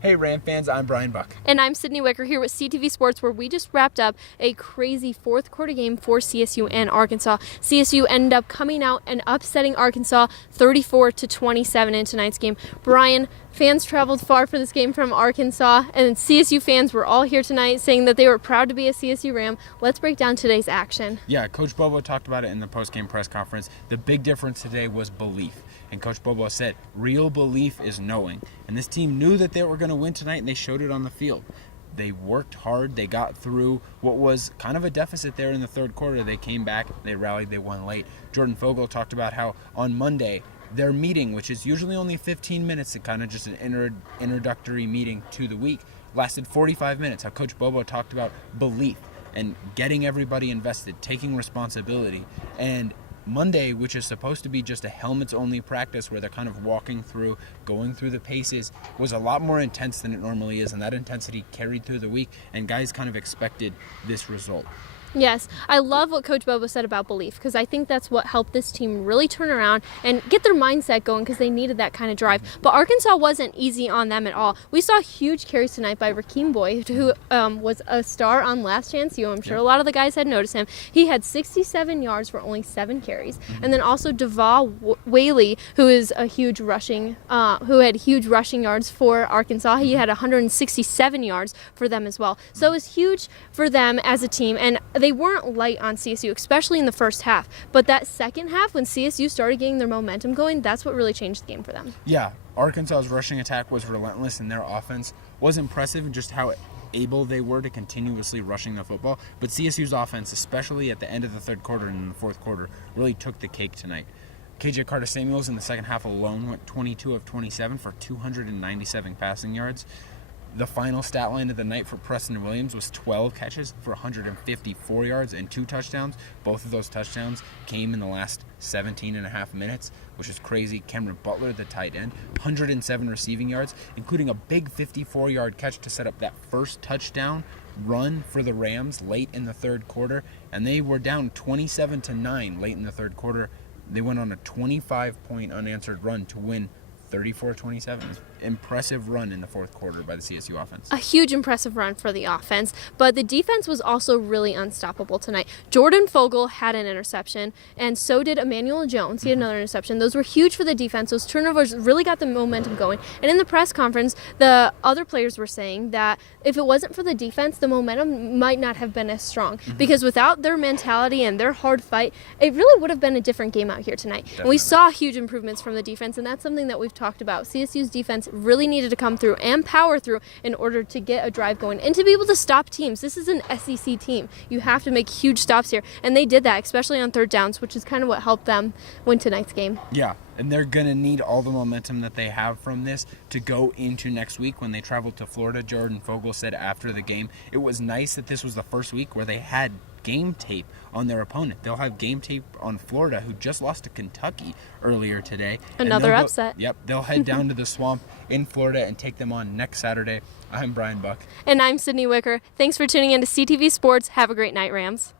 Hey Ram fans, I'm Bryan Buck. And I'm Sydney Wicker here with CTV Sports, where we just wrapped up a crazy fourth quarter game for CSU and Arkansas. CSU ended up coming out and upsetting Arkansas 34-27 in tonight's game. Bryan, fans traveled far for this game from Arkansas, and CSU fans were all here tonight saying that they were proud to be a CSU Ram. Let's break down today's action. Yeah, Coach Bobo talked about it in the post-game press conference. The big difference today was belief. And Coach Bobo said, real belief is knowing. And this team knew that they were going to win tonight, and they showed it on the field. They worked hard. They got through what was kind of a deficit there in the third quarter. They came back. They rallied. They won late. Jordan Fogle talked about how on Monday, their meeting, which is usually only 15 minutes, and kind of just an introductory meeting to the week, lasted 45 minutes. How Coach Bobo talked about belief and getting everybody invested, taking responsibility. And Monday, which is supposed to be just a helmets-only practice where they're kind of walking through, going through the paces, was a lot more intense than it normally is, and that intensity carried through the week, and guys kind of expected this result. Yes, I love what Coach Bobo said about belief, because I think that's what helped this team really turn around and get their mindset going, because they needed that kind of drive. But Arkansas wasn't easy on them at all. We saw huge carries tonight by Rakeem Boyd, who was a star on Last Chance U. I'm sure a lot of the guys had noticed him. He had 67 yards for only 7 carries. And then also Devah Whaley, who is a huge rushing, who had huge rushing yards for Arkansas. He had 167 yards for them as well. So it was huge for them as a team, and they weren't light on CSU, especially in the first half. But that second half, when CSU started getting their momentum going, that's what really changed the game for them. Yeah, Arkansas's rushing attack was relentless, and their offense was impressive in just how able they were to continuously rushing the football. But CSU's offense, especially at the end of the third quarter and in the fourth quarter, really took the cake tonight. KJ Carta-Samuels in the second half alone went 22 of 27 for 297 passing yards. The final stat line of the night for Preston Williams was 12 catches for 154 yards and 2 touchdowns. Both of those touchdowns came in the last 17 and a half minutes, which is crazy. Cameron Butler, the tight end, 107 receiving yards, including a big 54-yard catch to set up that first touchdown run for the Rams late in the third quarter. And they were down 27-9 late in the third quarter. They went on a 25-point unanswered run to win 34-27. Impressive run in the fourth quarter by the CSU offense. A huge impressive run for the offense, but the defense was also really unstoppable tonight. Jordan Fogle had an interception, and so did Emmanuel Jones. He had another interception. Those were huge for the defense. Those turnovers really got the momentum going. And in the press conference, the other players were saying that if it wasn't for the defense, the momentum might not have been as strong, because without their mentality and their hard fight, it really would have been a different game out here tonight. Definitely. And we saw huge improvements from the defense, and that's something that we've talked about. CSU's defense really needed to come through and power through in order to get a drive going and to be able to stop teams. This is an SEC team. You have to make huge stops here, and they did that, especially on third downs, which is kind of what helped them win tonight's game. Yeah, and they're going to need all the momentum that they have from this to go into next week when they travel to Florida. Jordan Fogle said after the game, it was nice that this was the first week where they had game tape on their opponent. They'll have game tape on Florida, who just lost to Kentucky earlier today. Another upset. Yep, they'll head down to the Swamp in Florida and take them on next Saturday. I'm Bryan Buck. And I'm Sydney Wicker. Thanks for tuning in to CTV Sports. Have a great night, Rams.